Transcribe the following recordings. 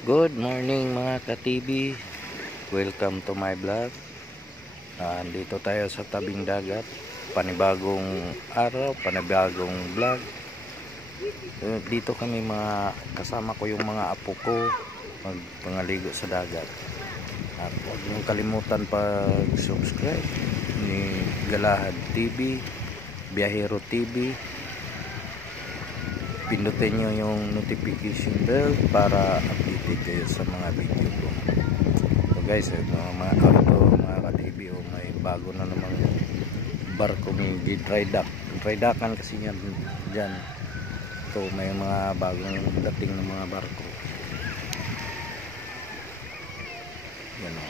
Good morning mga ka-TV. Welcome to my vlog. Dito tayo sa tabing dagat. Panibagong araw, panibagong vlog. Dito kami kasama ko yung mga apo ko magpangaligo sa dagat. At huwag niyong kalimutan pag-subscribe ni Galahad TV, Biyahero TV. Pindutin nyo yung notification bell para updated kayo sa mga video ko. So guys, mga ka-TV, may bago na namang barko, may dry dock. Dry dockan kasi yan dyan. So may mga bagong dating ng mga barko. Yan o.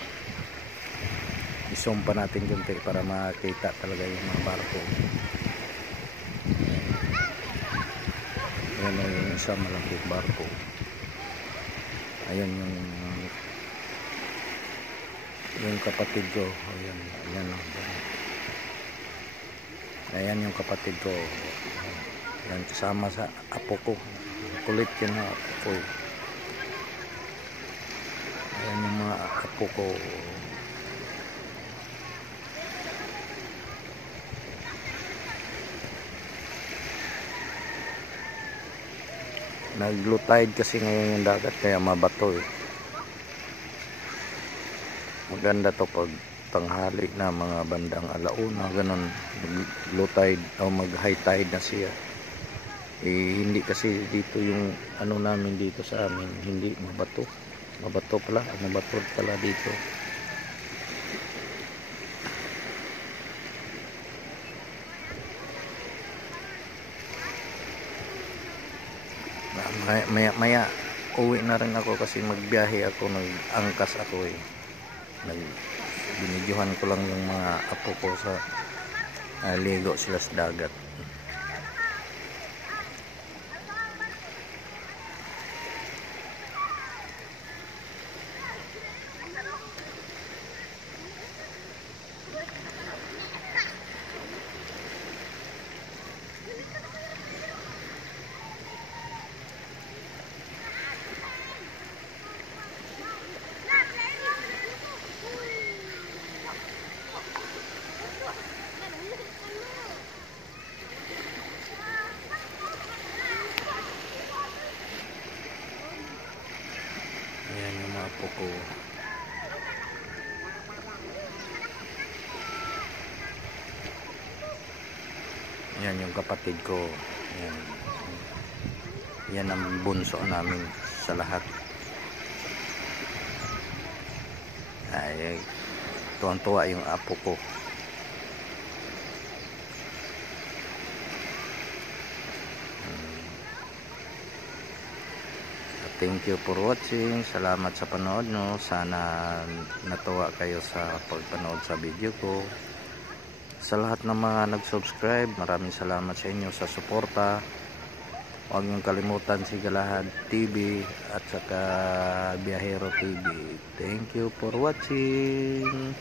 I-zoom pa natin kunti para makita talaga yung mga barko. Ayan yung isang malaking barko. Ayan yung kapatid ko. Ayan yung kapatid ko. Ayan, kasama sa apo ko. Kulit yan ang apo ko. Ayan yung mga apo ko. Nag-low tide kasi ngayon yung dagat kaya mabato eh. Maganda to pag tanghali na mga bandang alauna ganun, mag-low tide o mag-high tide na siya. Hindi kasi dito yung ano namin dito sa amin, hindi mabato. Mabato pala dito. Maya uwi na rin ako kasi magbiyahe ako, nag-angkas ako eh. Binidyohan ko lang yung mga apo ko sa ligo sila sa dagat. Ayan yung mga apo ko. Ayan yung kapatid ko. Yan ang bunso namin sa lahat. Ay, tuwang-tuwa yung apo ko. Thank you for watching. Salamat sa panood no. Sana natuwa kayo sa pagpanood sa video ko. Sa lahat ng mga nag-subscribe, maraming salamat sa inyo sa suporta. Huwag niyong kalimutan si Galahad TV at saka Biyahero TV. Thank you for watching.